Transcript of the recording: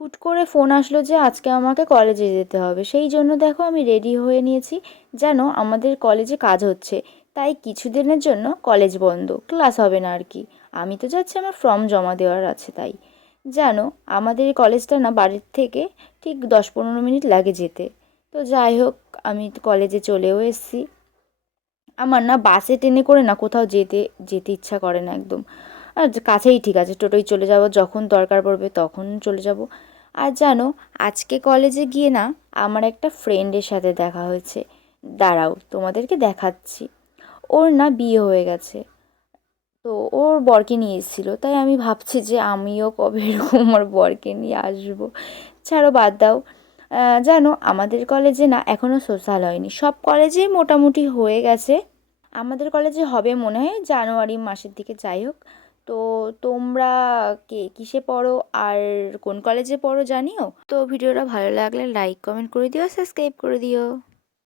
হুট করে ফোন আসলো যে আজকে আমাকে কলেজে যেতে হবে, সেই জন্য দেখো আমি রেডি হয়ে নিয়েছি। যেন আমাদের কলেজে কাজ হচ্ছে, তাই কিছুদিনের জন্য কলেজ বন্ধ, ক্লাস হবে না আর কি। আমি তো যাচ্ছি, আমার ফর্ম জমা দেওয়ার আছে তাই। জানো, আমাদের এই কলেজটা না বাড়ির থেকে ঠিক 10-15 মিনিট লাগে যেতে। তো যাই হোক, আমি তো কলেজে চলেও এসেছি। আমার না বাসে ট্রেনে করে না কোথাও যেতে যেতে ইচ্ছা করে না একদম। আর কাছেই ঠিক আছে, টোটোয় চলে যাব, যখন দরকার পড়বে তখন চলে যাব। আর জানো, আজকে কলেজে গিয়ে না আমার একটা ফ্রেন্ডের সাথে দেখা হয়েছে। দাঁড়াও তোমাদেরকে দেখাচ্ছি। ওর না বিয়ে হয়ে গেছে। তো ওর বরকে নিয়ে এসেছিলো, তাই আমি ভাবছি যে আমিও কবে এরকম আমার বরকে নিয়ে আসবো। ছাড়ো, বাদ দাও। জানো, আমাদের কলেজে না এখনও সোশ্যাল হয়নি, সব কলেজেই মোটামুটি হয়ে গেছে। আমাদের কলেজে হবে মনে হয় জানুয়ারি মাসের দিকে, যাই হোক। তো তোমরা কে কিসে পড়ো আর কোন কলেজে পড়ো জানিও তো। ভিডিওটা ভালো লাগলে লাইক কমেন্ট করে দিও, সাবস্ক্রাইব করে দিও।